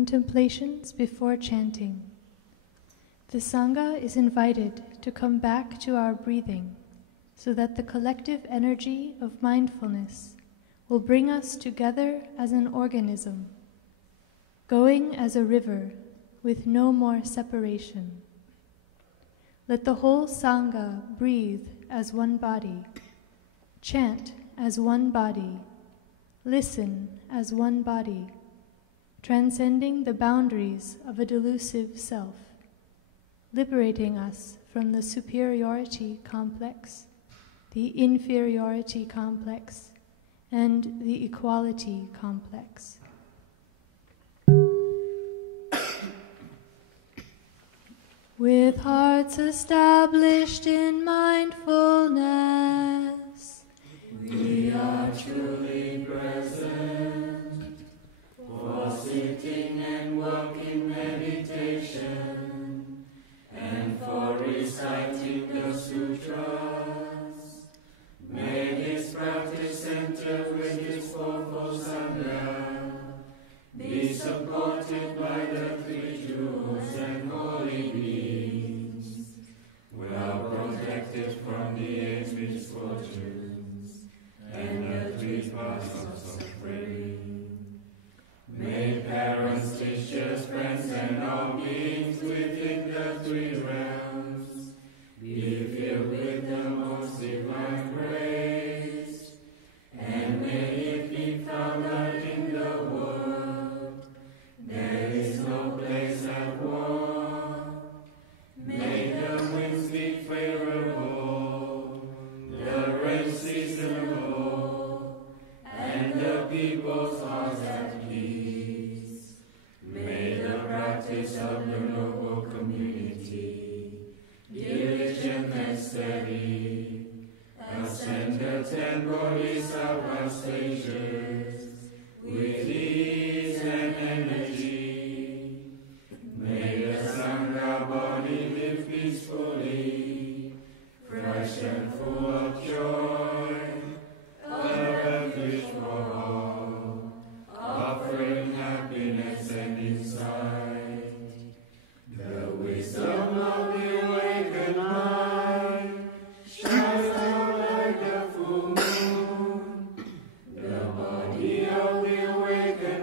Contemplations before chanting. The Sangha is invited to come back to our breathing so that the collective energy of mindfulness will bring us together as an organism, going as a river with no more separation. Let the whole Sangha breathe as one body, chant as one body, listen as one body, transcending the boundaries of a delusive self, liberating us from the superiority complex, the inferiority complex, and the equality complex. With hearts established in mindfulness, we are truly present for sitting and working meditation and for reciting the sutras. May this practice centered with this fourfold Sangha be supported by the three jewels and holy beings, well protected from the eight's misfortunes and the three paths of suffering. May parents, teachers, friends, and all beings within the three realms be filled with the most divine grace, and may it be found that in the world there is no place at war. May the winds be favorable, the rain seasonable, and the people's hearts at peace. May the practice of the noble community, diligent and steady, ascend the 10 bodhisattva stages with ease and energy. May the Sangha body live peacefully, fresh and full of joy, a refuge for all, offering happiness and insight. The wisdom of the awakened mind shines out like the full moon. The body of the awakened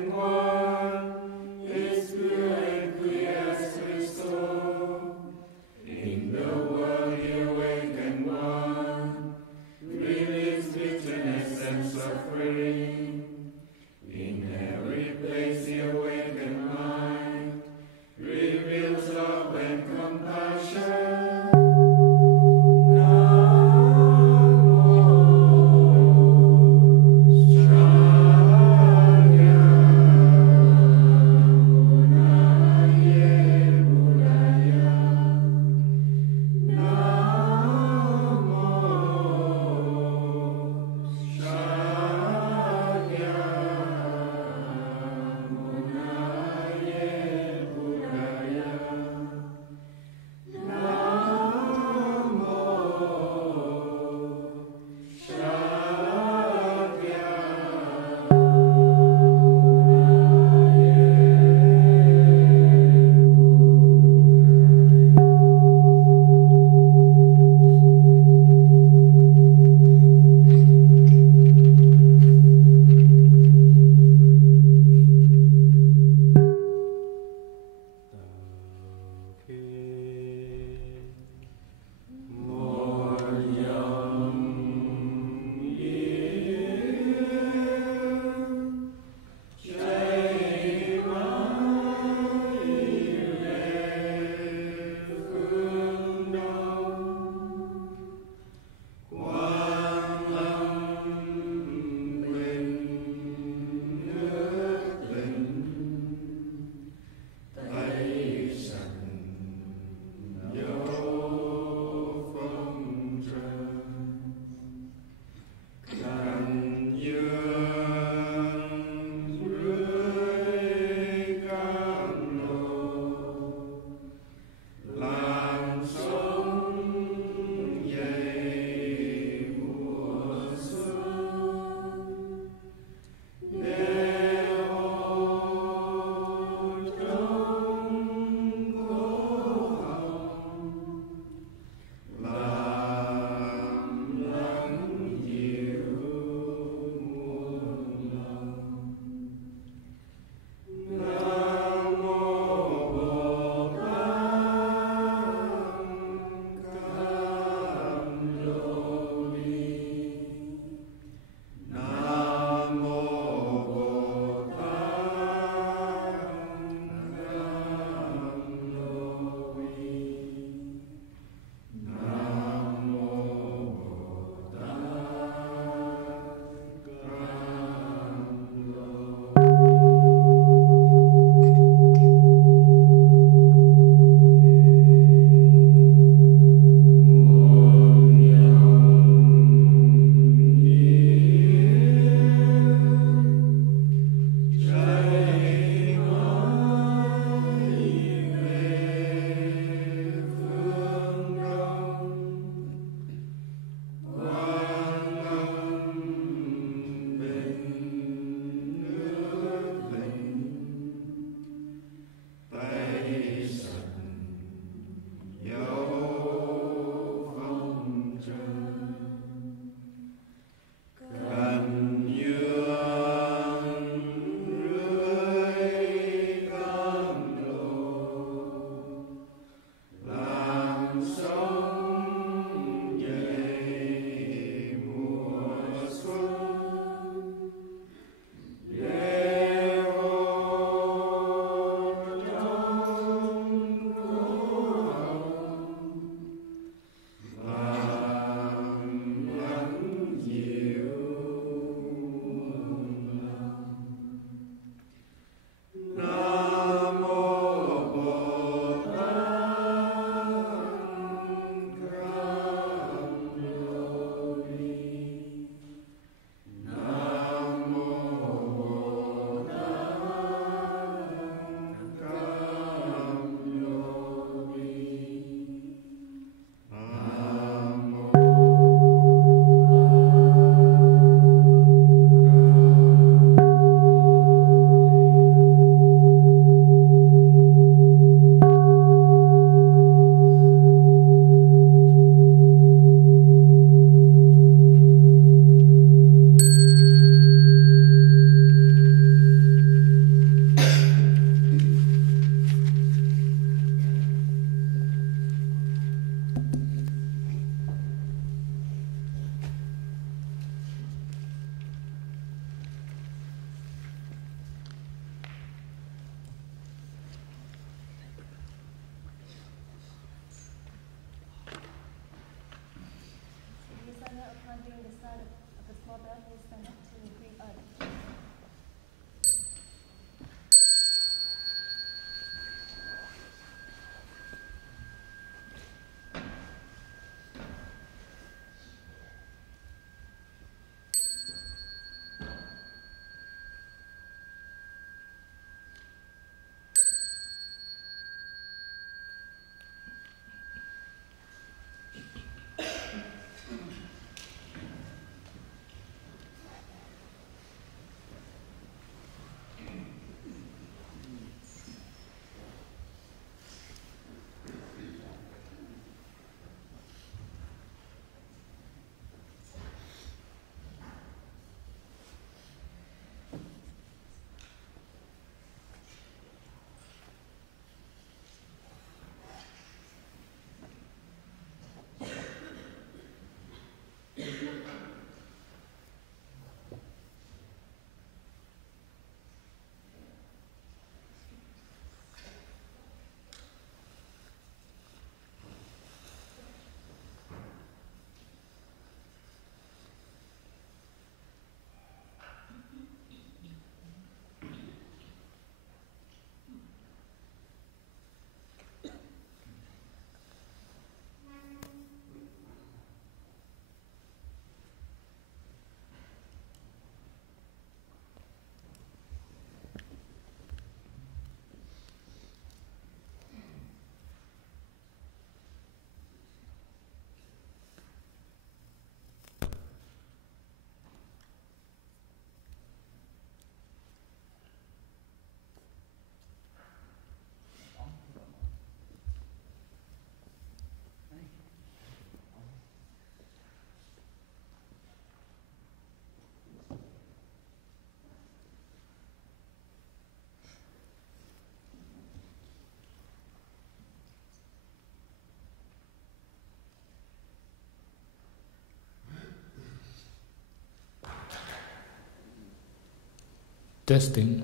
Testing,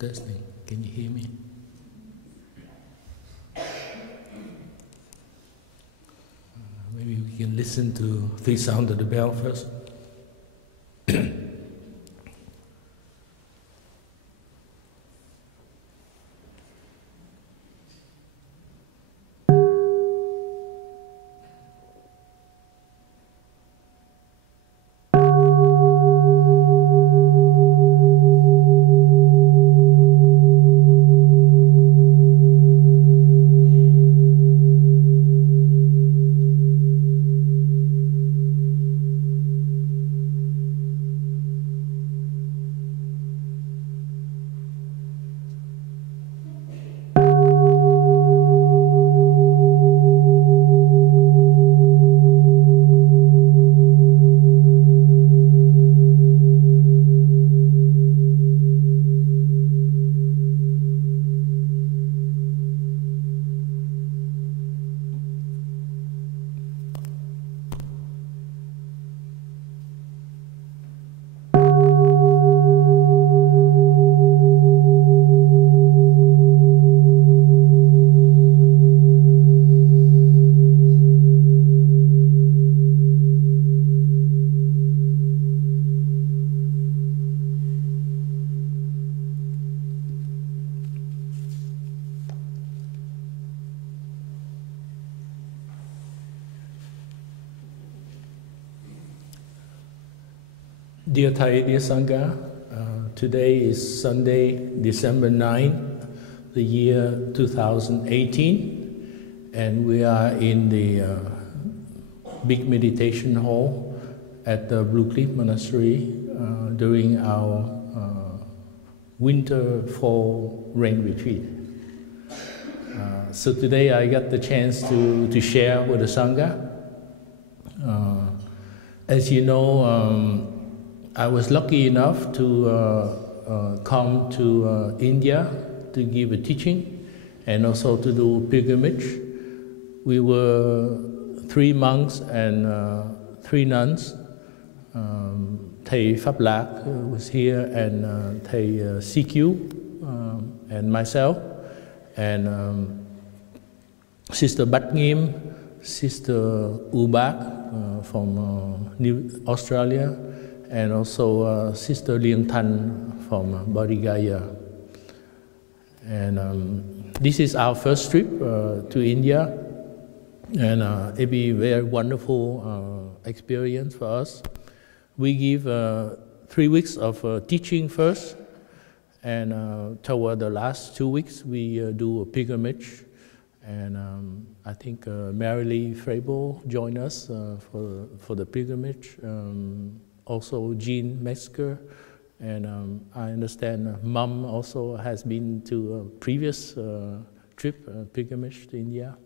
testing. Can you hear me? Maybe we can listen to the sound of the bell first. Dear Thai, dear Sangha, today is Sunday, December 9, the year 2018, and we are in the big meditation hall at the Blue Cliff Monastery during our winter-fall rain retreat. So today I got the chance to share with the Sangha. As you know, I was lucky enough to come to India to give a teaching and also to do pilgrimage. We were 3 monks and 3 nuns. Thầy Pháp Lạc was here, and Thầy CQ, and myself, and Sister Bat Ngim, Sister U Bak from New Australia, and also Sister Liang Tan from Bodhigaya. And this is our first trip to India, and it'll be a very wonderful experience for us. We give 3 weeks of teaching first, and toward the last 2 weeks we do a pilgrimage. And I think Marilee Frable joined us for the pilgrimage. Also Jean Metzger, and I understand Mom also has been to a previous trip, pilgrimage to India.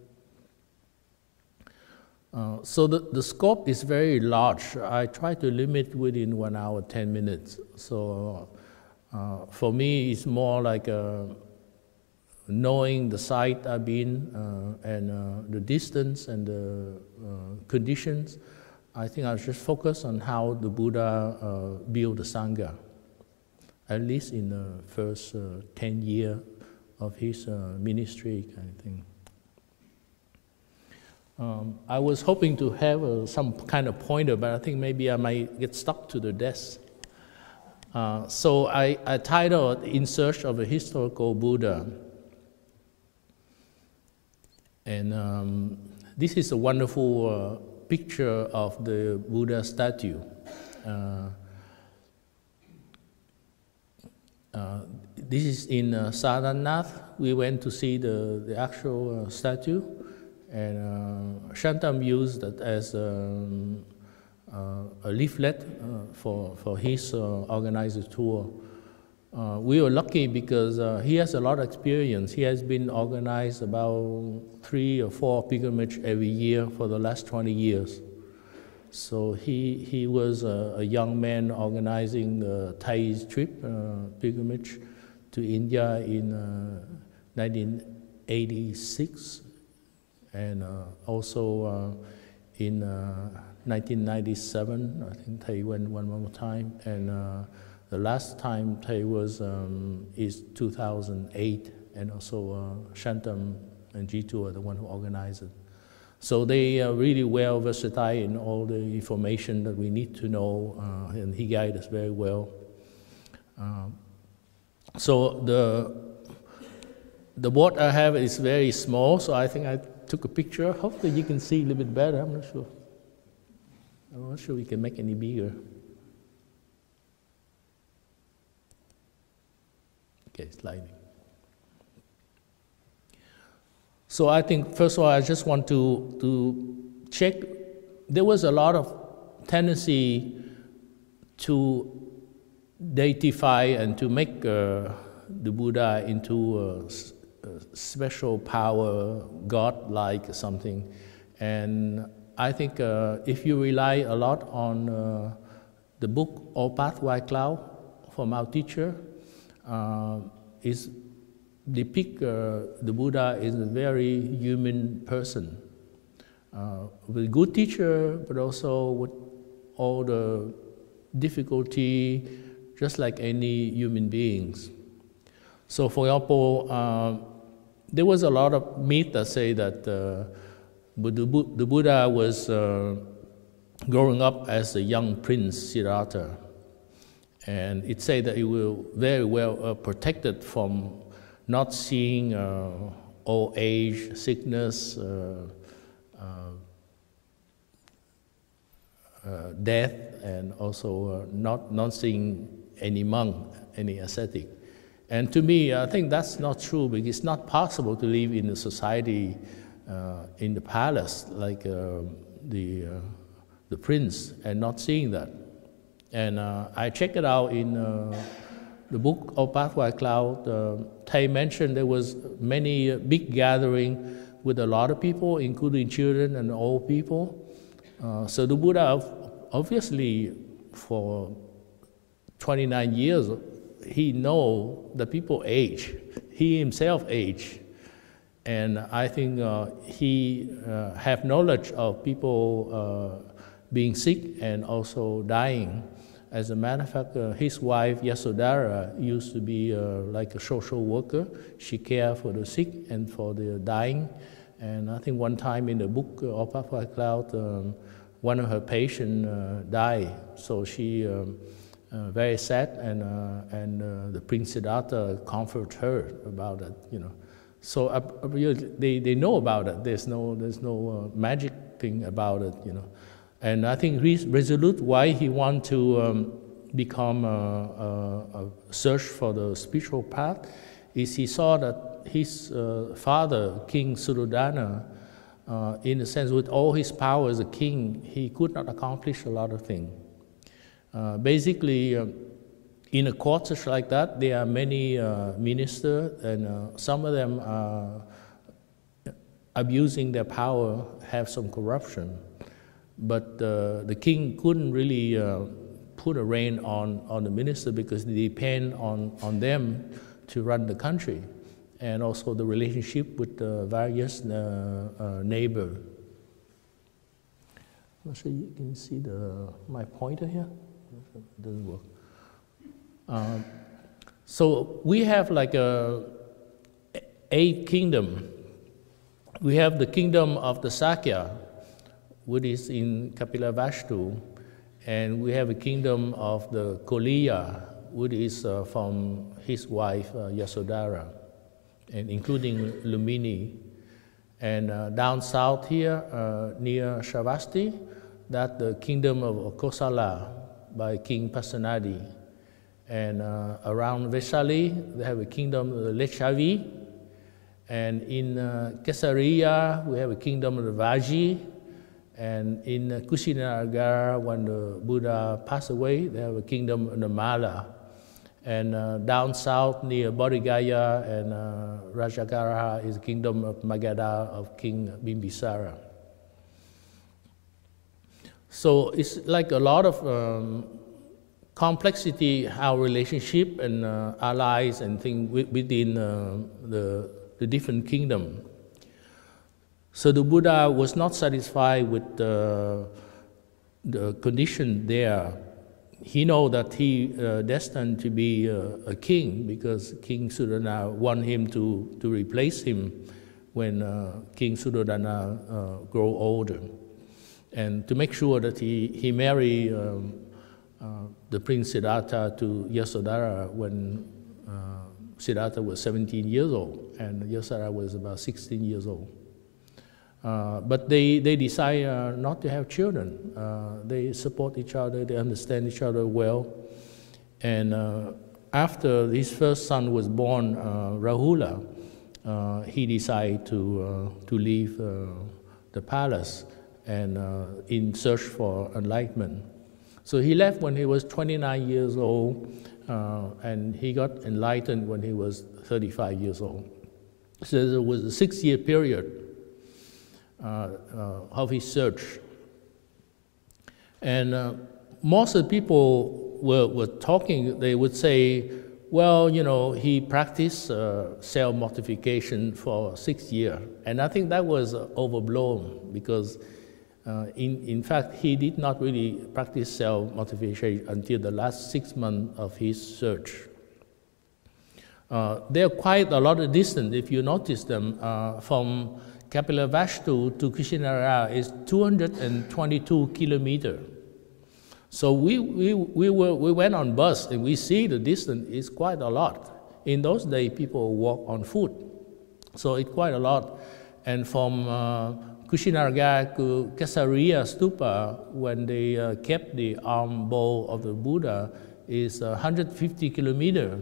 So the scope is very large. I try to limit within 1 hour, 10 minutes. So for me, it's more like knowing the site I've been and the distance and the conditions. I think I'll just focus on how the Buddha built the Sangha, at least in the first 10 years of his ministry kind of thing. I was hoping to have some kind of pointer, but I think maybe I might get stuck to the desk. So I titled In Search of a Historical Buddha. And this is a wonderful picture of the Buddha statue. This is in Saranath. We went to see the actual statue, and Shantam used it as a leaflet for his organized tour. We were lucky because he has a lot of experience. He has been organized about 3 or 4 pilgrimages every year for the last 20 years. So he was a young man organizing the Thai trip, pilgrimage to India in 1986, and also in 1997, I think Thai went one more time, and The last time Thầy was is 2008, and also Shantam and Jitu are the one who organized it. So they are really well versatile in all the information that we need to know, and he guided us very well. So the board I have is very small, so I think I took a picture. Hopefully you can see a little bit better, I'm not sure. I'm not sure we can make any bigger. Okay, sliding. So I think, first of all, I just want to check. There was a lot of tendency to deify and to make the Buddha into a special power, God-like something. And I think if you rely a lot on the book All Path White Cloud from our teacher, is depict the Buddha as a very human person, with a good teacher, but also with all the difficulty, just like any human beings. So for example, there was a lot of myth that say that the Buddha was growing up as a young prince, Siddhartha. And it said that he was very well protected from not seeing old age, sickness, death, and also not seeing any monk, any ascetic. And to me, I think that's not true, because it's not possible to live in a society in the palace like the prince and not seeing that. And I checked it out in the book of Pathway Cloud. Thầy mentioned there was many big gathering with a lot of people, including children and old people. So the Buddha, obviously, for 29 years, he know that people age. He himself age. And I think he have knowledge of people being sick and also dying. As a matter of fact, his wife, Yasodhara, used to be like a social worker. She cared for the sick and for the dying. And I think one time in the book of Pathway Cloud, one of her patients died. So she very sad, and the Prince Siddhartha comforted her about it, you know. So they know about it. There's no magic thing about it, you know. And I think resolute why he want to become a search for the spiritual path is he saw that his father, King Suddhodana, in a sense, with all his power as a king, he could not accomplish a lot of things. Basically, in a court such like that, there are many ministers, and some of them are abusing their power, have some corruption. But the king couldn't really put a rein on the minister, because they depend on them to run the country, and also the relationship with the various neighbors. I'm not sure you can see my pointer here. It doesn't work. So we have like eight kingdom. We have the kingdom of the Sakya, which is in Kapilavastu, and we have a kingdom of the Koliya, which is from his wife Yasodhara, and including Lumini. And down south here, near Sravasti, that's the kingdom of Kosala by King Pasenadi. And around Vesali, they have a kingdom of the Lechavi. And in Kesariya, we have a kingdom of the Vaji. And in Kusinagara, when the Buddha passed away, they have a kingdom of the Mala. And down south near Bodhigaya and Rajagaraha is the kingdom of Magadha of King Bimbisara. So it's like a lot of complexity, our relationship and allies and things within the different kingdom. So the Buddha was not satisfied with the condition there. he know that he destined to be a king, because King Suddhodana want him to replace him when King Suddhodana grow older. And to make sure that he marry the Prince Siddhartha to Yasodhara when Siddhartha was 17 years old, and Yasodhara was about 16 years old. But they decide not to have children. They support each other, they understand each other well. And after his first son was born, Rahula, he decided to leave the palace and in search for enlightenment. So he left when he was 29 years old, and he got enlightened when he was 35 years old. So there was a 6-year period of his search. And most of the people were talking, they would say, well, you know, he practiced self-mortification for 6 years. And I think that was overblown, because in fact, he did not really practice self-mortification until the last 6 months of his search. There are quite a lot of distance, if you notice them, from Kapilavastu to Kushinagara is 222 kilometers. So we went on bus, and we see the distance is quite a lot. In those days, people walk on foot, so it's quite a lot. And from Kushinagara to Kesariya Stupa, when they kept the arm bowl of the Buddha, is 150 kilometers,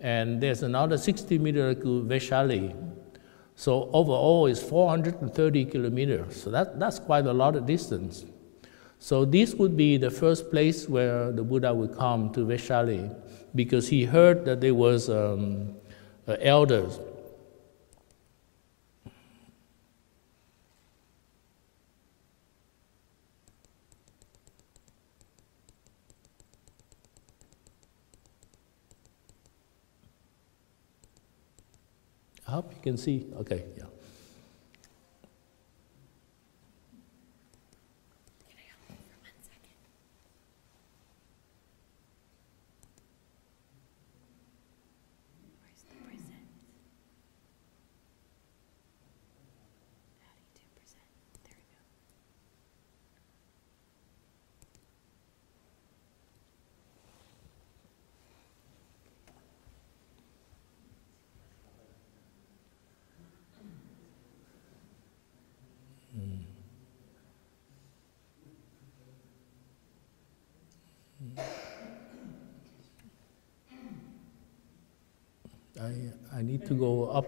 and there's another 60 meters to Vaishali. So overall, it's 430 kilometers. So that's quite a lot of distance. So this would be the first place where the Buddha would come to Vaishali, because he heard that there was elders. I hope you can see. Okay, yeah. I need to go up.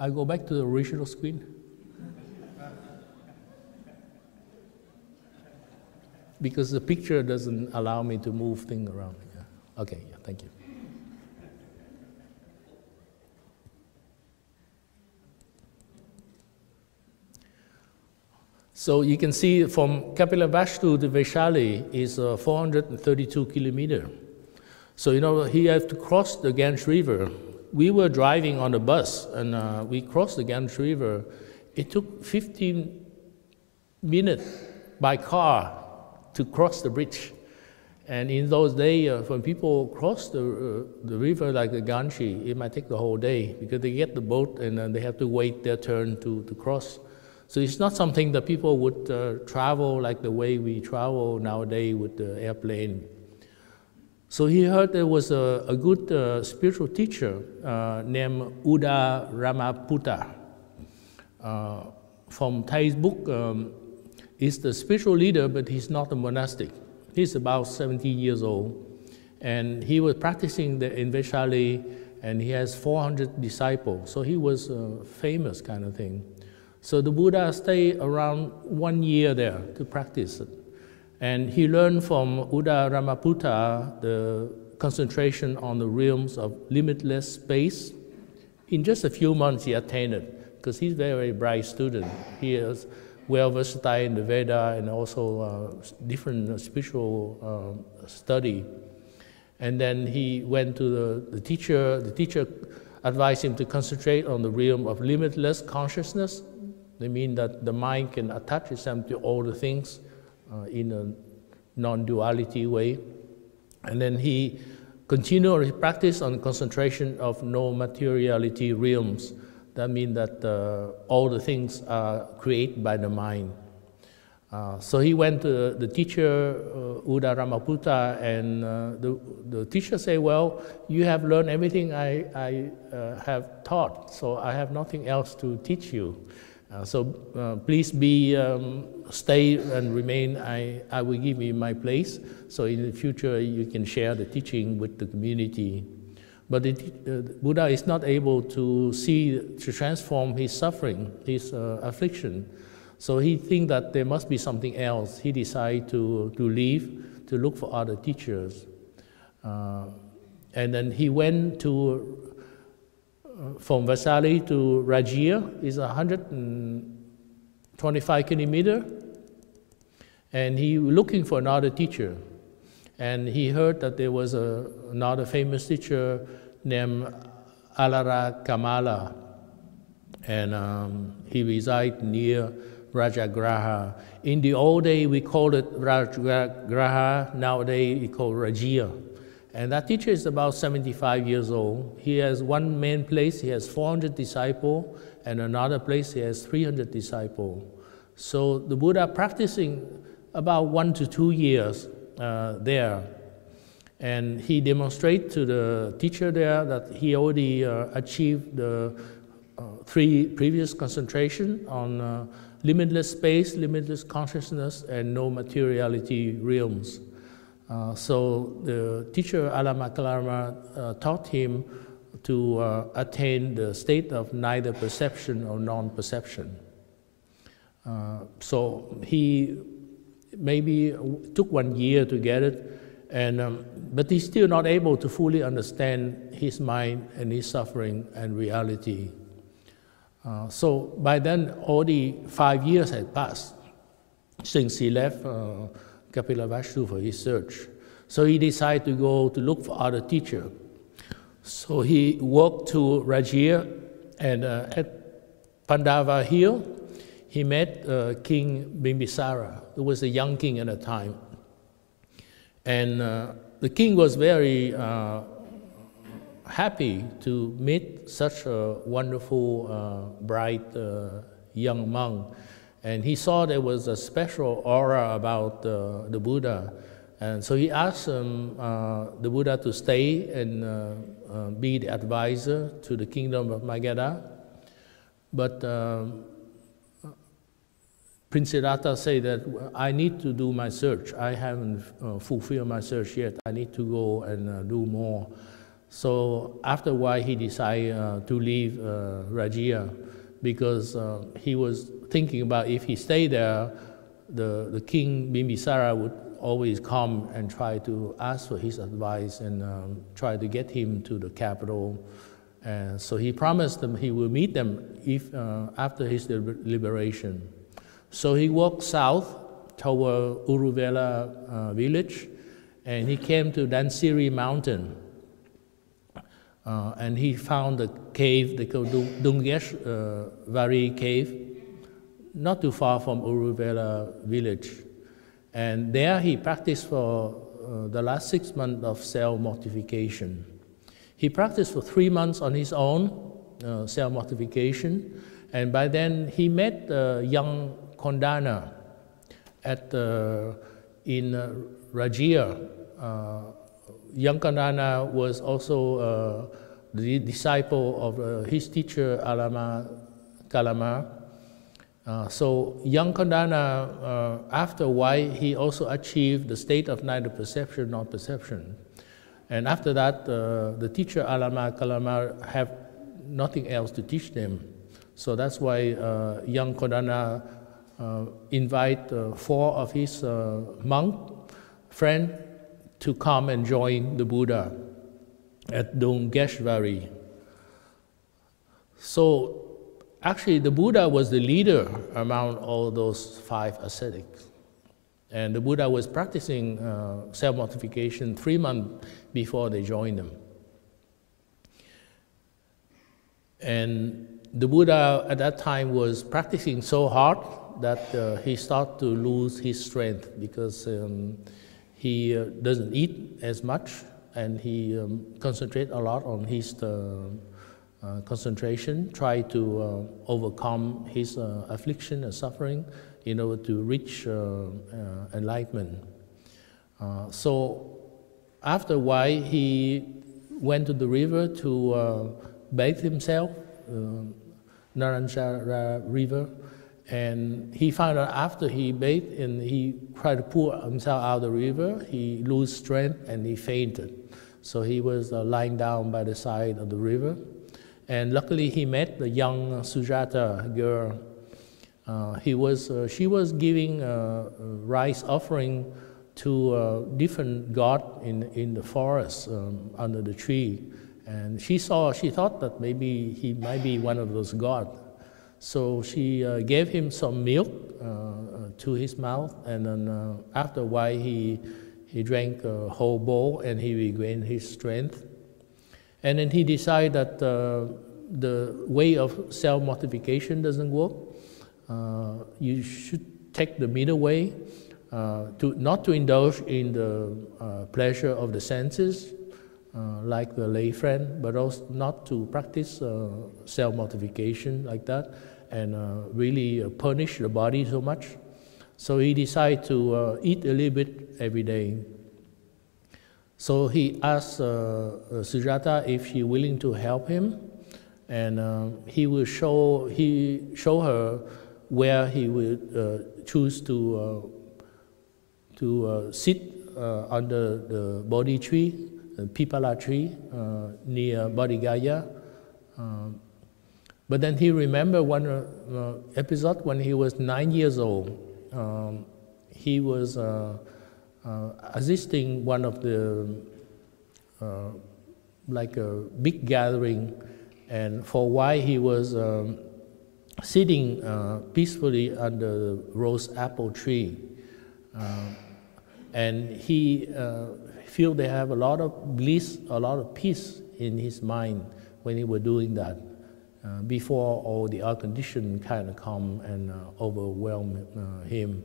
I go back to the original screen? Because the picture doesn't allow me to move things around. Yeah. Okay, yeah, thank you. So you can see from Kapilavastu to Vaishali is 432 kilometers. So, you know, he had to cross the Ganges River. We were driving on a bus, and we crossed the Ganges River. It took 15 minutes by car to cross the bridge. And in those days, when people cross the river like the Ganges, it might take the whole day, because they get the boat and they have to wait their turn to cross. So it's not something that people would travel like the way we travel nowadays with the airplane. So he heard there was a good spiritual teacher named Uda Ramaputta. From Thai's book, he's the spiritual leader, but he's not a monastic. He's about 17 years old. And he was practicing in Vaishali, and he has 400 disciples. So he was famous kind of thing. So the Buddha stayed around 1 year there to practice it. And he learned from Uda Ramaputta the concentration on the realms of limitless space. In just a few months, he attained it, because he's a very bright student. He is well versatile in the Veda and also different spiritual study. And then he went to the teacher. The teacher advised him to concentrate on the realm of limitless consciousness, They mean that the mind can attach itself to all the things in a non-duality way. And then he continued his practice on concentration of no materiality realms. That means that all the things are created by the mind. So he went to the teacher, Uda Ramaputta, and the teacher said, well, you have learned everything I have taught, so I have nothing else to teach you. So please stay and remain. I will give you my place, so in the future you can share the teaching with the community. But the Buddha is not able to transform his suffering, his affliction. So he thinks that there must be something else. He decided to leave, to look for other teachers. And then he went from Vaisali to Rajia, is 125 kilometers. And he was looking for another teacher. And he heard that there was another famous teacher named Alara Kamala. And he resides near Rajagraha. In the old day, we called it Rajagraha. Nowadays, we call Rajia. And that teacher is about 75 years old. He has one main place, he has 400 disciples, and another place, he has 300 disciples. So the Buddha practicing about 1 to 2 years there. And he demonstrated to the teacher there that he already achieved the 3 previous concentration on limitless space, limitless consciousness, and no materiality realms. So the teacher Alama Kalama taught him to attain the state of neither perception or non-perception. So he maybe took 1 year to get it, but he's still not able to fully understand his mind and his suffering and reality. So by then, already 5 years had passed since he left Kapilavastu for his search. So he decided to go to look for other teacher. So he walked to Rajia, and at Pandava Hill, he met King Bimbisara, who was a young king at the time. And the king was very happy to meet such a wonderful, bright young monk. And he saw there was a special aura about the Buddha. And so he asked the Buddha to stay and be the advisor to the kingdom of Magadha. But Prince Siddhartha said that I need to do my search. I haven't fulfilled my search yet. I need to go and do more. So after a while, he decided to leave Rajia, because he was thinking about if he stayed there, the king Bimbisara would always come and try to ask for his advice and try to get him to the capital. And so he promised them he will meet them after his liberation. So he walked south toward Uruvela village, and he came to Dansiri mountain. And he found a cave, they call Dungeshvari cave, not too far from Uruvela village. And there he practiced for the last 6 months of self-mortification. He practiced for 3 months on his own, self-mortification, and by then he met young Kondana in Rajia. Young Kondana was also the disciple of his teacher Alama Kalama. So young Kondana, after a while, he also achieved the state of neither perception nor perception. And after that, the teacher Alama Kalama have nothing else to teach them. So that's why young Kondana invite 4 of his monk friends to come and join the Buddha at Dungeshvari. So actually, the Buddha was the leader among all those 5 ascetics. And the Buddha was practicing self-mortification 3 months before they joined him. And the Buddha at that time was practicing so hard that he started to lose his strength because he doesn't eat as much, and he concentrates a lot on his concentration, try to overcome his affliction and suffering in order to reach enlightenment. So after a while, he went to the river to bathe himself, Naranjara River, and he found out after he bathed and he tried to pull himself out of the river, he lost strength and he fainted. So he was lying down by the side of the river. And luckily he met the young Sujata girl. She was giving rice offering to different gods in the forest under the tree. And she thought that maybe he might be one of those gods. So she gave him some milk to his mouth, and then after a while he drank a whole bowl and he regained his strength. And then he decided that the way of self-mortification doesn't work. You should take the middle way, not to indulge in the pleasure of the senses, like the lay friend, but also not to practice self-mortification like that and really punish the body so much. So he decided to eat a little bit every day. So he asked Sujata if she's willing to help him, and he will show her where he would choose to sit under the Bodhi tree, the Pipala tree near Bodhi Gaya. But then he remembered one episode when he was 9 years old. He was assisting one of the like a big gathering, and for a while he was sitting peacefully under the rose apple tree, and he feel they have a lot of bliss, a lot of peace in his mind when he was doing that, before all the other conditions kind of come and overwhelm him.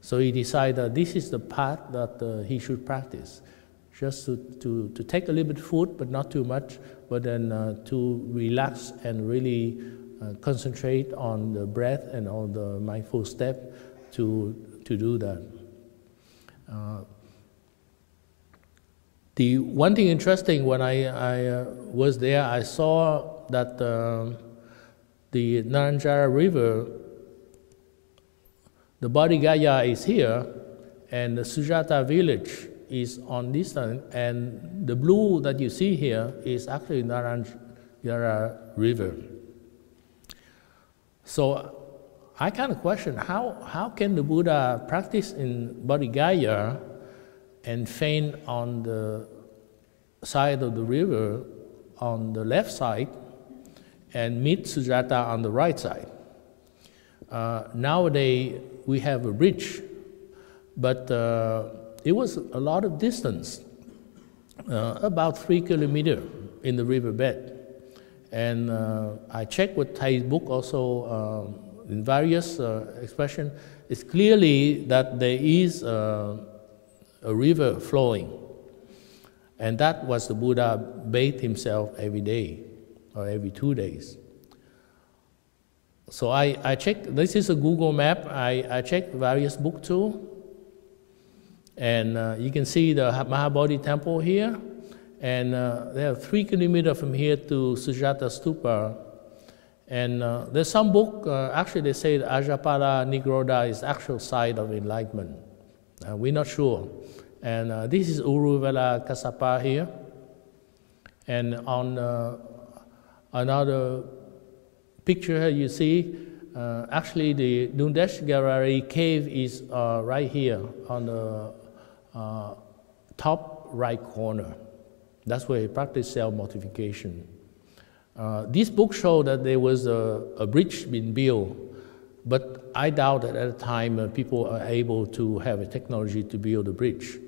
So he decided that this is the path that he should practice, just to take a little bit of food, but not too much, but then to relax and really concentrate on the breath and on the mindful step to do that. The one thing interesting, when I was there, I saw that the Naranjara River, the Bodhi Gaya is here, and the Sujata village is on this side, and the blue that you see here is actually Naranjara River. So I kind of question, how can the Buddha practice in Bodhi Gaya and faint on the side of the river on the left side and meet Sujata on the right side? Nowadays we have a bridge, but it was a lot of distance, about 3 kilometers in the riverbed. And I checked with Thay's book also in various expressions. It's clearly that there is a river flowing, and that was the Buddha bathed himself every day or every 2 days. So I checked, this is a Google map, I checked various books too, and you can see the Mahabodhi temple here, and they are 3 kilometers from here to Sujata Stupa. And there's some book, actually they say that Ajapada Nigroda is the actual site of enlightenment. We're not sure. And this is Uruvela Kassapa here. And on another picture here you see, actually the Dundeshgarari cave is right here on the top right corner. That's where he practiced self-mortification. This book showed that there was a bridge being built, but I doubt that at the time people are able to have a technology to build a bridge.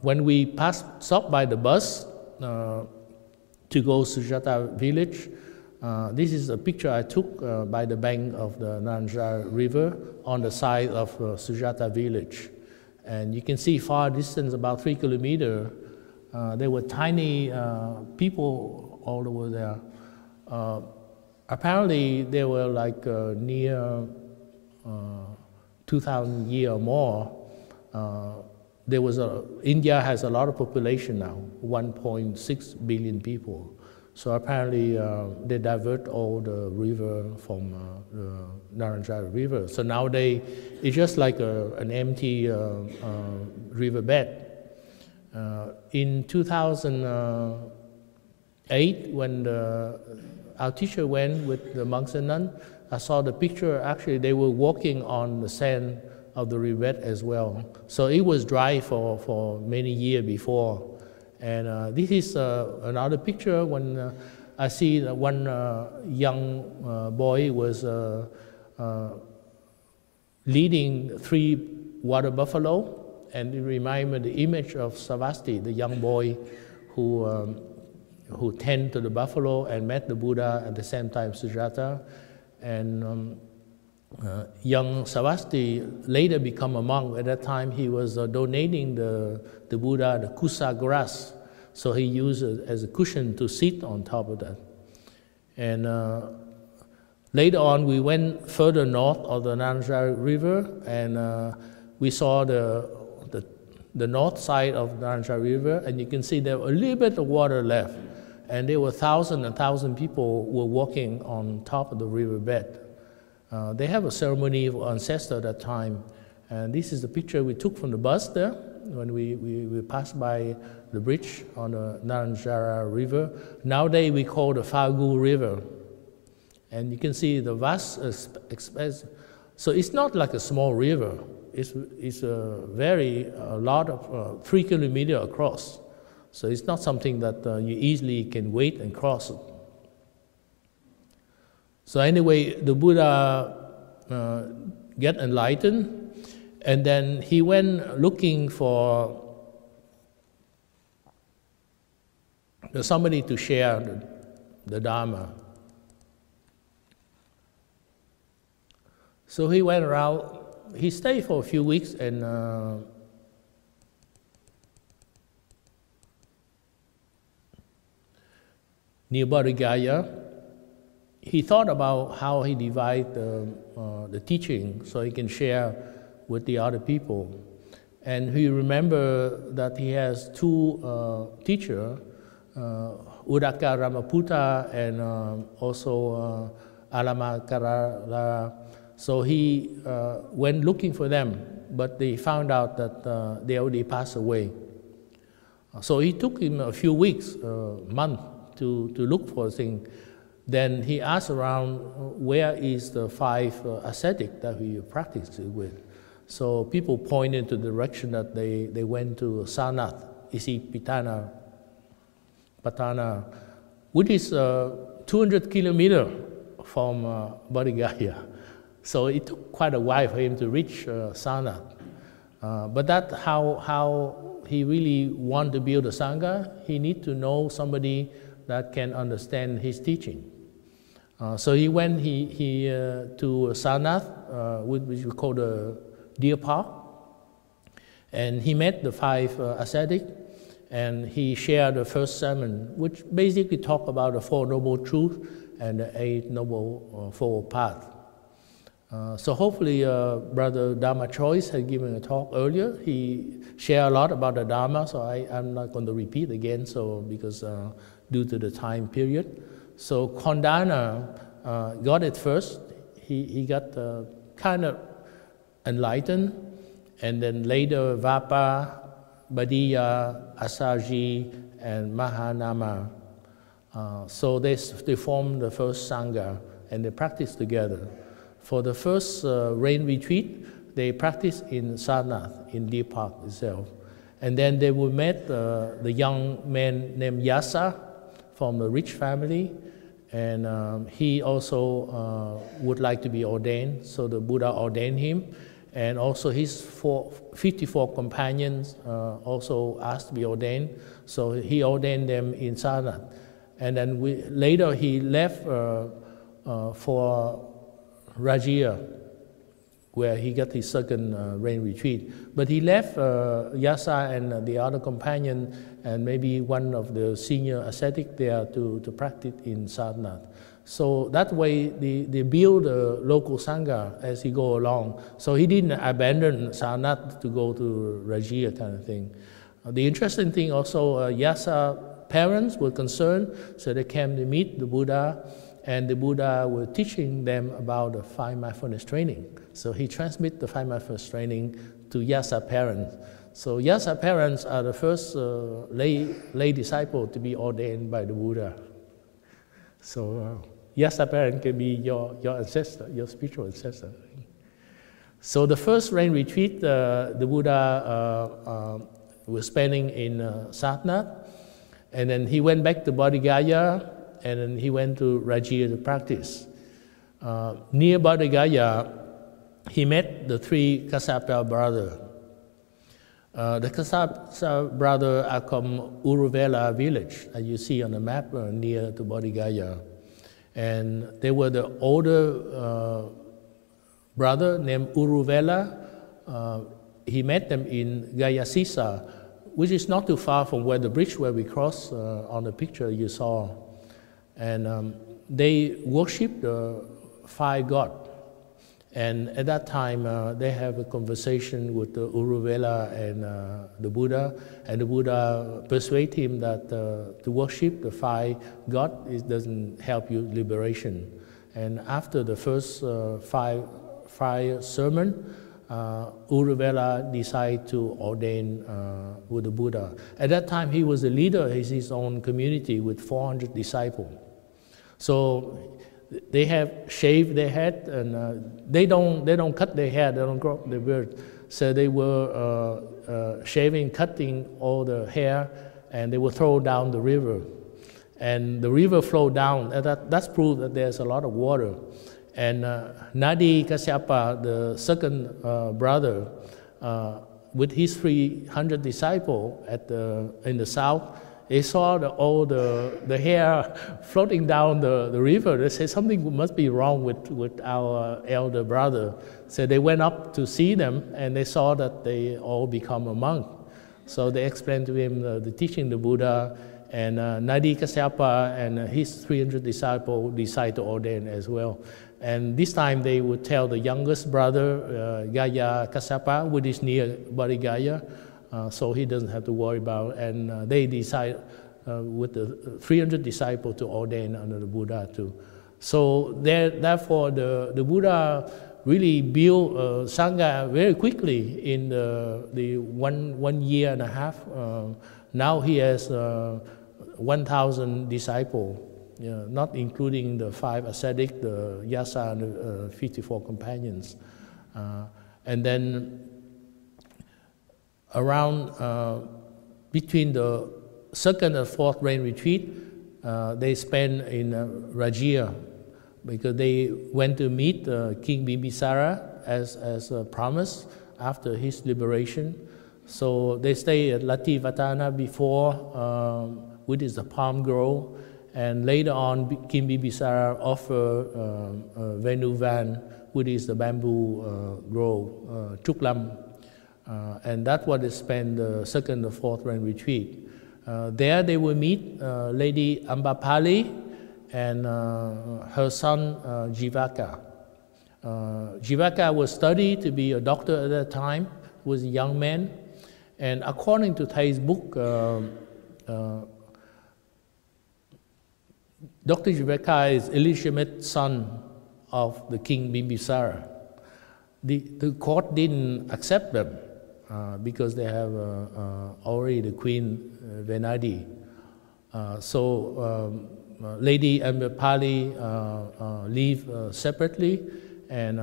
When we stopped by the bus to go to Sujata village, This is a picture I took by the bank of the Naranja River on the side of Sujata village. And you can see far distance, about 3 kilometers, there were tiny people all over there. Apparently, they were like near 2,000 years or more. India has a lot of population now, 1.6 billion people. So apparently they divert all the river from the Naranja River. So nowadays it's just like an empty riverbed. In 2008, when our teacher went with the monks and nuns, I saw the picture. Actually, they were walking on the sand of the riverbed as well. So it was dry for many years before. And this is another picture when I see that one young boy was leading 3 water buffalo, and it reminded me the image of Savasti, the young boy who tended to the buffalo and met the Buddha at the same time, Sujata. And young Savasti later became a monk. At that time, he was donating the Buddha the kusa grass, so he used it as a cushion to sit on top of that. And later on, we went further north of the Naranja River, and we saw the north side of the Naranja River, and you can see there was a little bit of water left, and there were thousands and thousands of people were walking on top of the riverbed. They have a ceremony of ancestor at that time, and this is the picture we took from the bus there when we passed by the bridge on the Naranja River. Nowadays we call the Fagu River, and you can see the vast expanse. So it's not like a small river. It's a lot of 3 kilometers across. So it's not something that you easily can wade and cross it. So anyway, the Buddha get enlightened, and then he went looking for somebody to share the Dharma. So he went around, he stayed for a few weeks, and near Bodhigaya, he thought about how he divide the teaching so he can share with the other people. And he remembered that he has 2 teachers, Udaka Ramaputta and also Alamakarala. So he went looking for them, but they found out that they already passed away. So it took him a few weeks, month, to look for things. Then he asked around, where is the 5 ascetic that we practiced with? So people pointed to the direction that they went to Sanath, Isipitana, Patana, which is 200 kilometers from Bodhigaya. So it took quite a while for him to reach Sanath. But that's how he really wanted to build a Sangha. He needs to know somebody that can understand his teaching. So he went to Sanath, which we call the Deer Park, and he met the 5 ascetics, and he shared the first sermon, which basically talked about the 4 Noble Truths and the 8 Noble Fold Paths. So hopefully Brother Dharma Choice had given a talk earlier. He shared a lot about the Dharma, so I'm not going to repeat again, because due to the time period. So Kondana got it first. He got kind of enlightened, and then later Vapa, Badiya, Asaji, and Mahanama. So they formed the first Sangha, and they practiced together. For the first rain retreat, they practiced in Sanath, in Deer Park itself. And then they would meet the young man named Yasa from a rich family, and he also would like to be ordained, so the Buddha ordained him, and also his 54 companions also asked to be ordained, so he ordained them in Sanath. And then later he left for Rajia, where he got his second rain retreat. But he left Yasa and the other companion and maybe one of the senior ascetic there to practice in Sadhana. So that way they build a local Sangha as he go along. So he didn't abandon Sadhana to go to Rajia kind of thing. The interesting thing also, Yasa parents were concerned, so they came to meet the Buddha, and the Buddha was teaching them about the 5 mindfulness training. So he transmit the 5 mindfulness training to Yasa parents. So Yasa parents are the first lay disciple to be ordained by the Buddha. So Yasa parent can be your ancestor, your spiritual ancestor. So the first rain retreat, the Buddha was spending in Satnat, and then he went back to Bodhigaya, and then he went to Rajia to practice. Near Bodhigaya, he met the 3 Kassapa brothers. The Kassapa brothers are from Uruvela village, as you see on the map near to Bodhigaya. And they were the older brother named Uruvela. He met them in Gayasisa, which is not too far from where the bridge where we crossed on the picture you saw. And they worship the 5 gods. And at that time, they have a conversation with the Uruvela and the Buddha, and the Buddha persuade him that to worship the 5 gods, it doesn't help you liberation. And after the first five sermon, Uruvela decided to ordain with the Buddha. At that time, he was the leader of his own community with 400 disciples. So they have shaved their head, and they don't cut their hair, they don't grow their beard. So they were shaving, cutting all the hair, and they would throw down the river. And the river flowed down, and that's proof that there's a lot of water. And Nadi Kasyapa, the second brother, with his 300 disciples in the south, they saw all the hair floating down the river. They said something must be wrong with our elder brother. So they went up to see them, and they saw that they all become a monk. So they explained to him the teaching of the Buddha, and Nadi Kasyapa and his 300 disciples decided to ordain as well. And this time they would tell the youngest brother, Gaya Kassapa, which is near Bodhigaya, so he doesn't have to worry about it. And they decide with the 300 disciples to ordain under the Buddha too. So therefore the Buddha really built Sangha very quickly in the 1 year and a half. Now he has 1,000 disciples. Not including the 5 ascetic, the Yasa, and the 54 companions. And then around between the 2nd and 4th rain retreat, they spent in Rajia, because they went to meet King Bimbisara as promised after his liberation. So they stayed at Lativatana before, which is the palm grove. And later on, King Bimbisara offered Venuvan, which is the bamboo grove, Plum. And that's what they spent the 2nd or 4th rain retreat. There they will meet Lady Ambapali and her son Jivaka. Jivaka was studied to be a doctor at that time, was a young man. And according to Thay's book, Dr. Jivaka is illegitimate son of the King Bimbisara. The court didn't accept them because they have already the Queen Venadi. So Lady Ambapali live separately and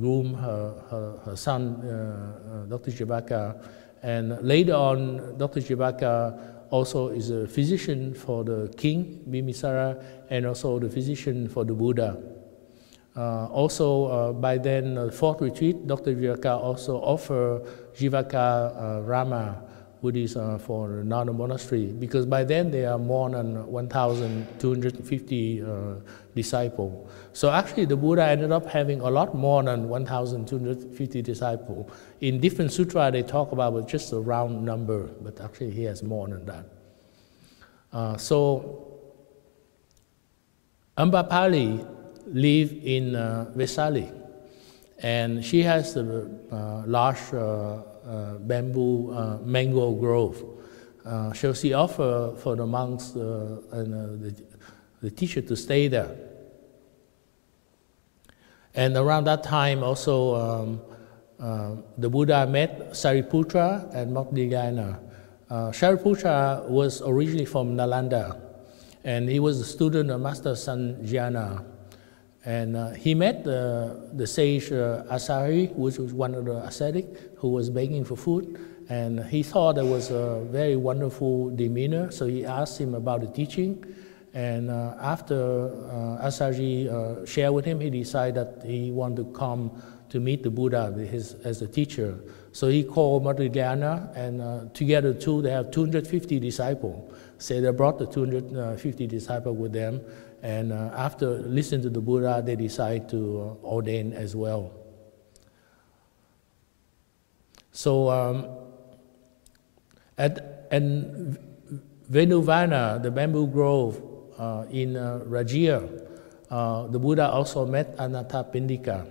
groom her son, Dr. Jivaka. And later on, Dr. Jivaka also is a physician for the king, Bimbisara, and also the physician for the Buddha. By then, 4th retreat, Dr. Jivaka also offered Jivaka Rama, Buddhists for another monastery, because by then there are more than 1,250 disciples. So actually the Buddha ended up having a lot more than 1,250 disciples. In different sutras they talk about just a round number, but actually he has more than that. So Ambapali lived in Vesali, and she has a large bamboo mango grove. So she offered for the monks and the teacher to stay there. And around that time also the Buddha met Sariputra and Moggallana. Sariputra was originally from Nalanda, and he was a student of Master Sanjana. And he met the sage Asari, which was one of the ascetics who was begging for food. And he thought it was a very wonderful demeanor, so he asked him about the teaching. And after Asari shared with him, he decided that he wanted to come to meet the Buddha as a teacher. So he called Moggallana, and together two, they have 250 disciples. So they brought the 250 disciples with them. And after listening to the Buddha, they decide to ordain as well. So at Venuvana, the bamboo grove in Rajya, the Buddha also met Anathapindika.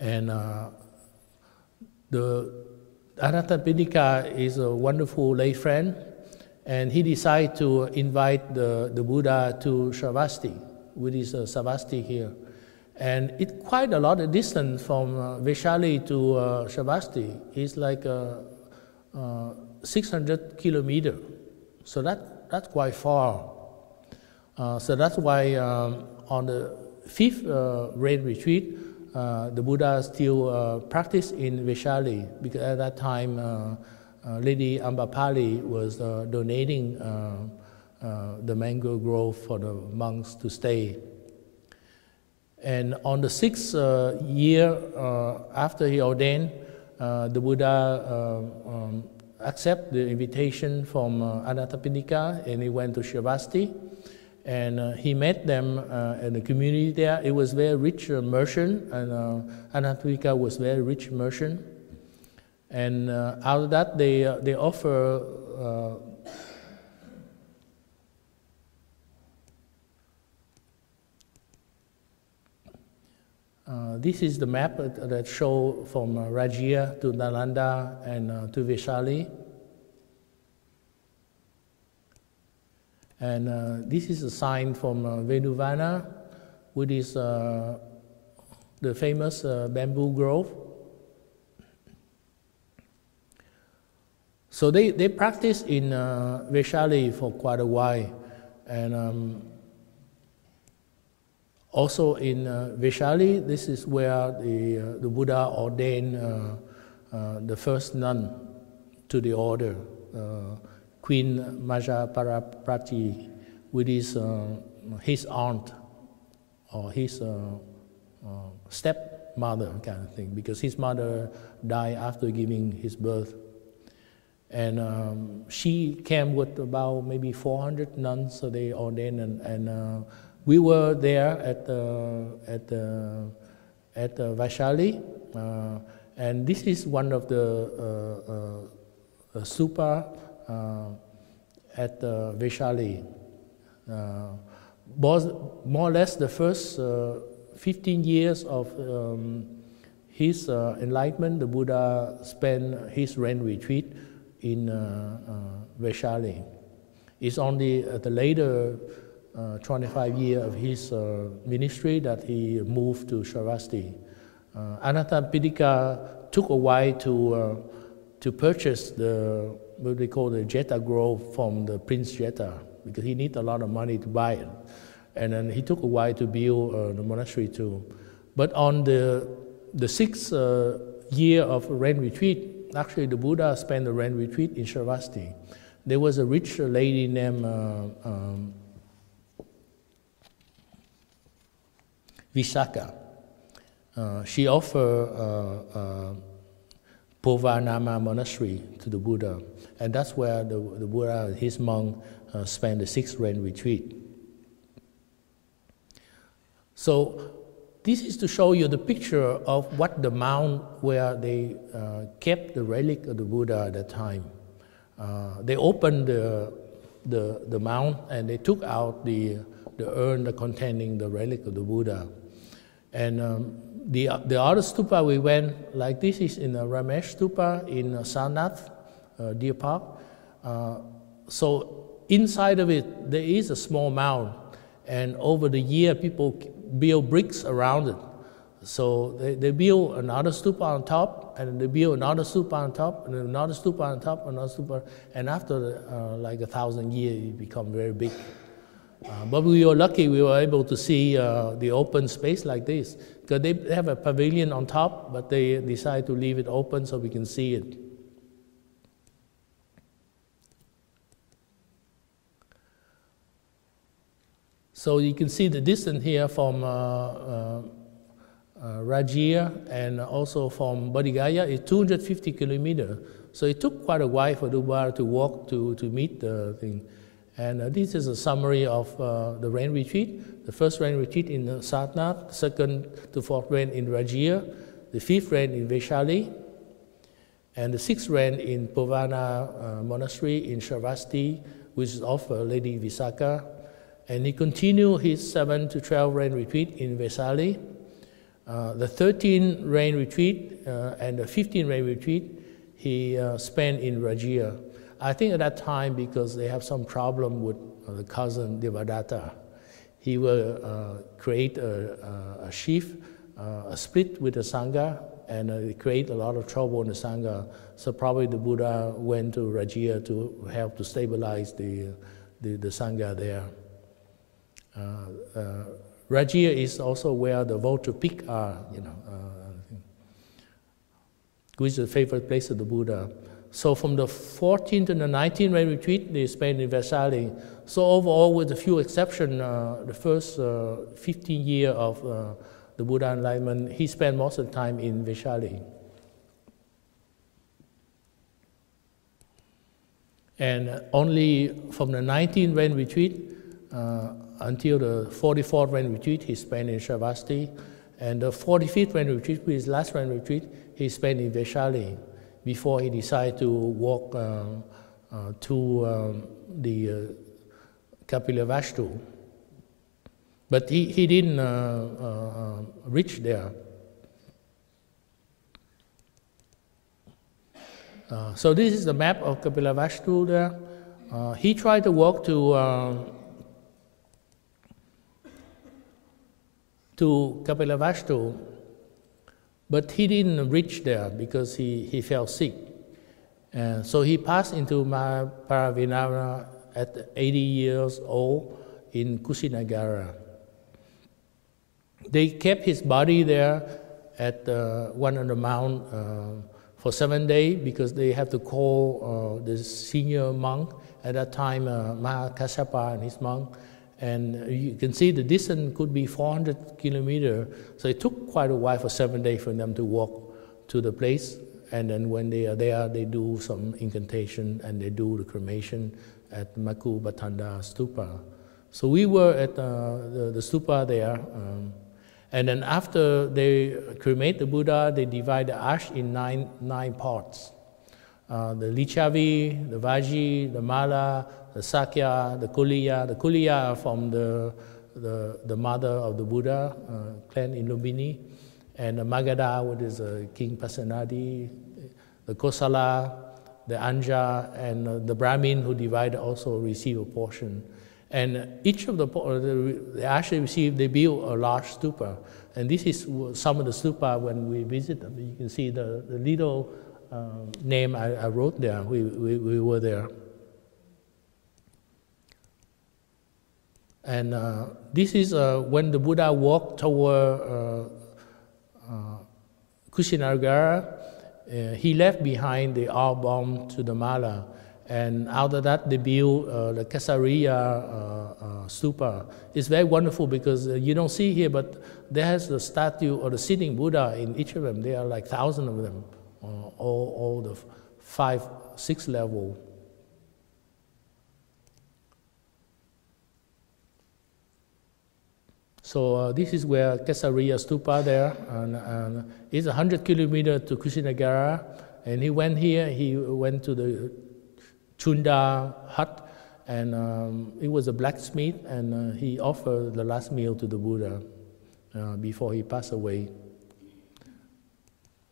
And the Anathapindika is a wonderful lay friend. And he decided to invite the Buddha to Sravasti, which is Savasti here. And it's quite a lot of distance from Vaishali to Sravasti. It's like 600 kilometers. So that's quite far. So that's why on the fifth rain retreat, the Buddha still practiced in Vaishali, because at that time Lady Ambapali was donating the mango grove for the monks to stay. And on the sixth year after he ordained, the Buddha accepted the invitation from Anathapindika, and he went to Sravasti. And he met them in the community there. It was very rich merchant, and Anathapindika was very rich merchant. And out of that, they offer this is the map that shows from Rajya to Nalanda and to Vaishali. And this is a sign from Venuvana, which is the famous bamboo grove. So they practiced in Vaishali for quite a while, and also in Vaishali, this is where the Buddha ordained the first nun to the order, Queen Majaparapati, with his aunt or his stepmother kind of thing, because his mother died after giving his birth. And she came with about maybe 400 nuns, so they ordained, and we were there at Vaishali, and this is one of the stupa at Vaishali. More or less the first 15 years of his enlightenment, the Buddha spent his rain retreat in Vaishali. It's only at the later 25 years of his ministry that he moved to Sravasti. Anathapindika took a while to purchase what we call the Jeta Grove from the Prince Jeta, because he needed a lot of money to buy it. And then he took a while to build the monastery too. But on the sixth year of rain retreat, actually the Buddha spent the rain retreat in Sravasti. There was a rich lady named Visakha. She offered Povanama monastery to the Buddha. And that's where the Buddha and his monk spent the 6th rain retreat. So this is to show you the picture of what the mount where they kept the relic of the Buddha at that time. They opened the mount and they took out the urn containing the relic of the Buddha. And the other stupa we went, like this is in Ramesh stupa in Sarnath, Deer Park. So inside of it, there is a small mound. And over the year, people build bricks around it. So they build another stupa on top, and they build another stupa on top, and another stupa on top, another stupa. And after like 1,000 years, it become very big. But we were lucky we were able to see the open space like this, because they have a pavilion on top, but they decide to leave it open so we can see it. So you can see the distance here from Rajia and also from Bodh Gaya is 250 kilometers. So it took quite a while for the Buddha to walk to meet the thing. And this is a summary of the rain retreat. The first rain retreat in Sarnath, the 2nd to 4th rain in Rajia, the 5th rain in Vaishali, and the 6th rain in Pavana Monastery in Shravasti, which is of Lady Visakha. And he continued his 7 to 12 rain retreat in Vaishali. The 13th rain retreat and the 15th rain retreat he spent in Rajia. I think at that time, because they have some problem with the cousin Devadatta, he will create a sheaf, a split with the Sangha, and it create a lot of trouble in the Sangha. So probably the Buddha went to Rajia to help to stabilize the Sangha there. Rajia is also where the vulture peak are, which is the favorite place of the Buddha. So from the 14th to the 19th rain retreat, they spent in Vaishali. So overall, with a few exceptions, the first 15 years of the Buddha enlightenment, he spent most of the time in Vaishali. And only from the 19th rain retreat until the 44th rain retreat, he spent in Shravasti. And the 45th rain retreat, which is last rain retreat, he spent in Vaishali before he decided to walk to the Kapilavastu. But he didn't reach there. So this is the map of Kapilavastu there. He tried to walk to Kapilavastu, but he didn't reach there because he fell sick. So he passed into Paravinara at 80 years old in Kushinagara. They kept his body there at one of the mount for 7 days because they have to call the senior monk at that time, Mahakassapa and his monk. And you can see the distance could be 400 kilometers. So it took quite a while for 7 days for them to walk to the place. And then when they are there, they do some incantation and they do the cremation at Maku Batanda Stupa. So we were at the stupa there. And then after they cremate the Buddha, they divide the ash in nine parts. The Lichavi, the Vaji, the Mala, the Sakya, the Kuliya. The Kuliya are from the mother of the Buddha, clan in Lumbini. And the Magadha, which is King Pasenadi, the Kosala, the Anja, and the Brahmin who divided also receive a portion. And each of the ash they received, they build a large stupa. And this is some of the stupa when we visit them. You can see the little name I wrote there. We were there. And this is when the Buddha walked toward Kushinagara. He left behind the R-bomb to the Mala. And out of that, they built the Kasariya stupa. It's very wonderful because you don't see here, but there has the statue or the sitting Buddha in each of them. There are like 1,000 of them all the 5, 6 level. So this is where Kesariya Stupa there, and it's 100 kilometers to Kushinagara. And he went here, he went to the Chunda hut, and it was a blacksmith, and he offered the last meal to the Buddha before he passed away.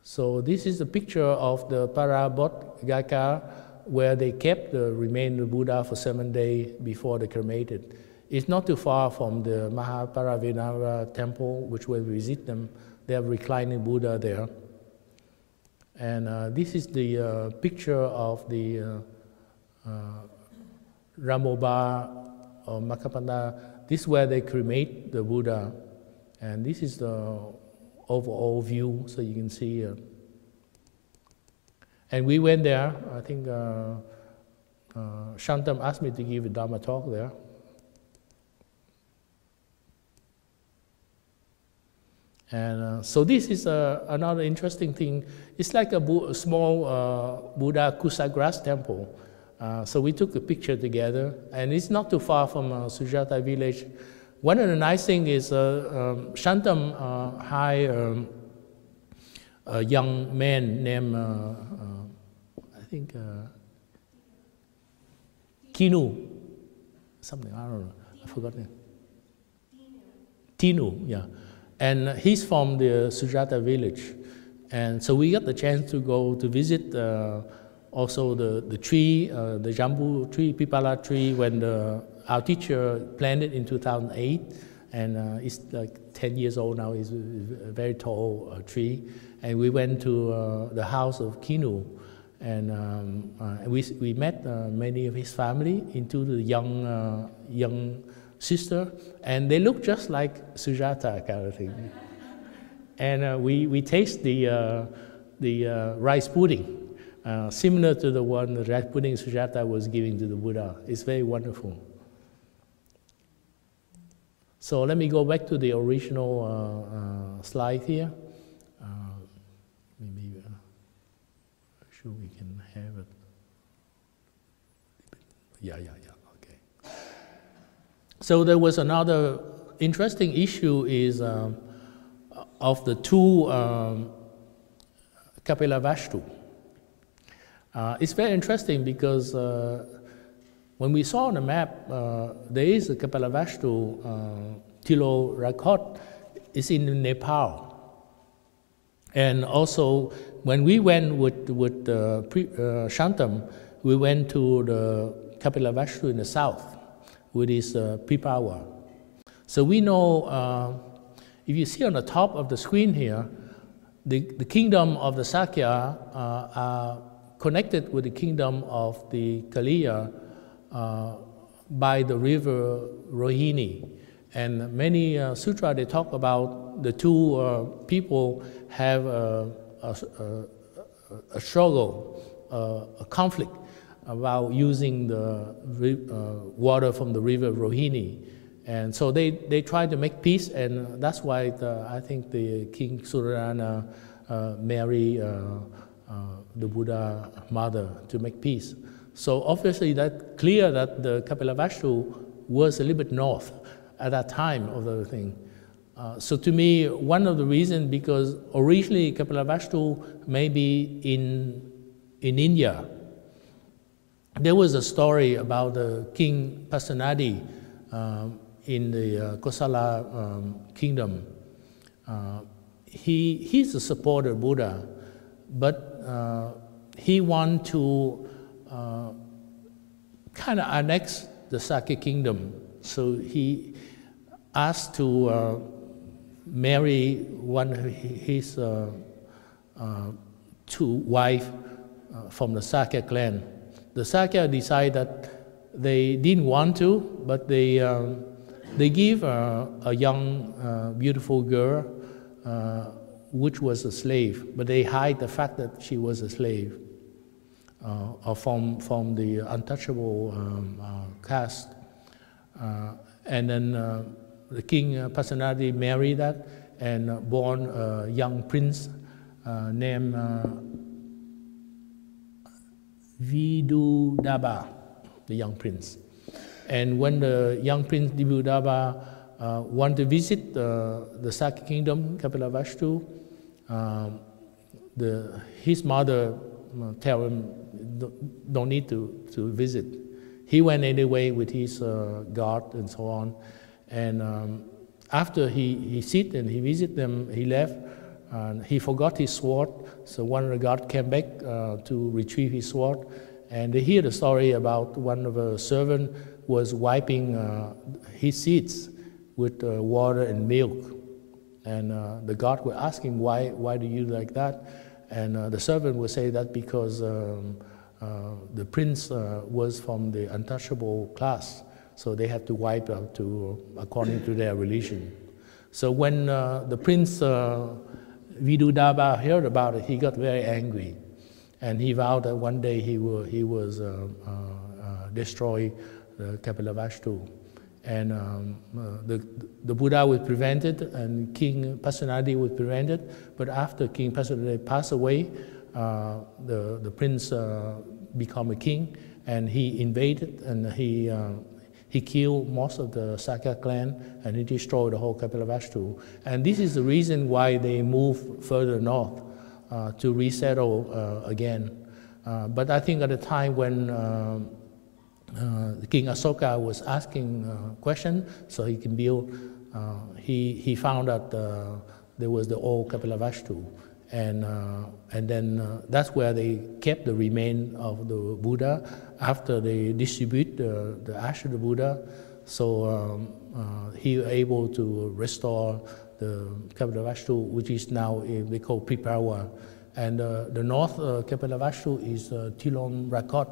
So this is a picture of the Parabot Gaka, where they kept the remains of the Buddha for 7 days before they cremated. It's not too far from the Mahaparavinara temple, which we visit them. They have reclining Buddha there. And this is the picture of the Ramoba or Makapanda. This is where they cremate the Buddha. And this is the overall view, so you can see. And we went there. I think Shantam asked me to give a Dharma talk there. And so this is another interesting thing. It's like a small Buddha Kusagrass temple. So we took a picture together, and it's not too far from Sujata village. One of the nice things is Shantam hired a young man named, I think, Kinu, something, I don't know, I forgot it. Tinu, yeah. And he's from the Sujata village. And so we got the chance to go to visit also the tree, the Jambu tree, Pipala tree, when our teacher planted in 2008. And it's like 10 years old now. It's a very tall tree. And we went to the house of Kinu. And we met many of his family, into the young sister, and they look just like Sujata kind of thing. And we taste the rice pudding, similar to the one the rice pudding Sujata was giving to the Buddha. It's very wonderful. So let me go back to the original slide here. Maybe sure we can have it. Yeah. Okay. So there was another interesting issue is of the two Kapilavastu. It's very interesting because when we saw on the map, there is a Kapilavastu, Tilo Rakot, is in Nepal. And also, when we went with Shantam, we went to the Kapilavastu in the south, which is Pipawa. So we know, if you see on the top of the screen here, the kingdom of the Sakya are connected with the kingdom of the Kaliya by the river Rohini. And many sutras, they talk about the two people have a struggle, a conflict about using the water from the river Rohini. And so they try to make peace, and that's why I think the King Surana married the Buddha mother to make peace. So obviously that's clear that the Kapilavastu was a little bit north at that time of the thing. So to me, one of the reasons, because originally Kapilavastu may be in India. There was a story about the King Pasenadi in the Kosala kingdom. He's a supporter of Buddha, but he wanted to kind of annex the Sakya kingdom. So he asked to marry one of his two wives from the Sakya clan. The Sakya decided that they didn't want to, but they give a young, beautiful girl, which was a slave, but they hide the fact that she was a slave from the untouchable caste. And then the king Pasenadi married that and born a young prince named Vidudaba, the young prince. And when the young prince Vidudaba wanted to visit the Sakya kingdom, Kapilavastu, his mother tell him, don't need to visit. He went anyway with his guard and so on. And after he sit and he visit them, he left. And he forgot his sword, so one of the guards came back to retrieve his sword. And they hear the story about one of the servants was wiping his seats with water and milk. And the guard would ask him, why do you like that? And the servant would say that because the prince was from the untouchable class, so they have to wipe out according to their religion. So when the prince Vidudaba heard about it, he got very angry, and he vowed that one day he was destroy the Kapilavastu. And the Buddha was prevented, and King Pasenadi was prevented. But after King Pasenadi passed away, the prince became a king, and he invaded, and he killed most of the Sakya clan, and he destroyed the whole Kapilavastu. And this is the reason why they moved further north to resettle again. But I think at the time when King Asoka was asking questions so he can build, he found that there was the old Kapilavastu. And then that's where they kept the remain of the Buddha after they distribute the ash of the Buddha. So he was able to restore the Kapilavastu, which is now they call Priparawa. And the north Kapilavastu is Tilom Rakot.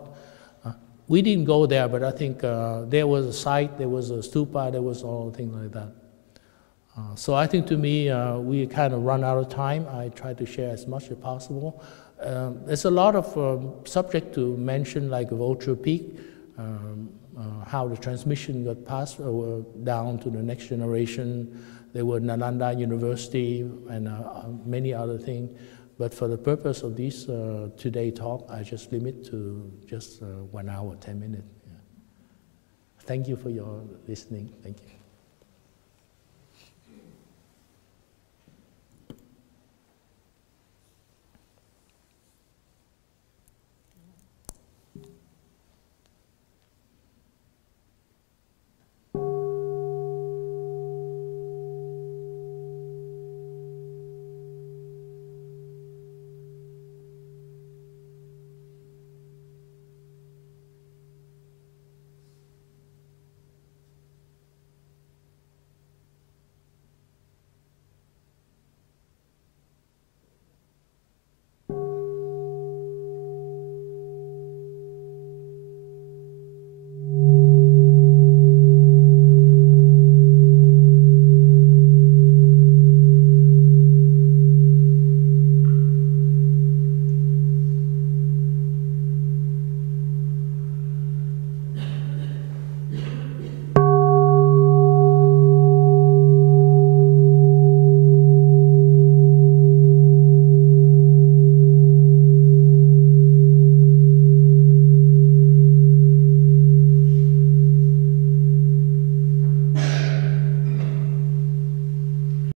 We didn't go there, but I think there was a site, there was a stupa, there was all things like that. So I think to me, we kind of run out of time. I try to share as much as possible. There's a lot of subject to mention, like Vulture Peak, how the transmission got passed down to the next generation. There were Nalanda University and many other things. But for the purpose of this today talk, I just limit to just 1 hour, 10 minutes. Yeah. Thank you for your listening. Thank you.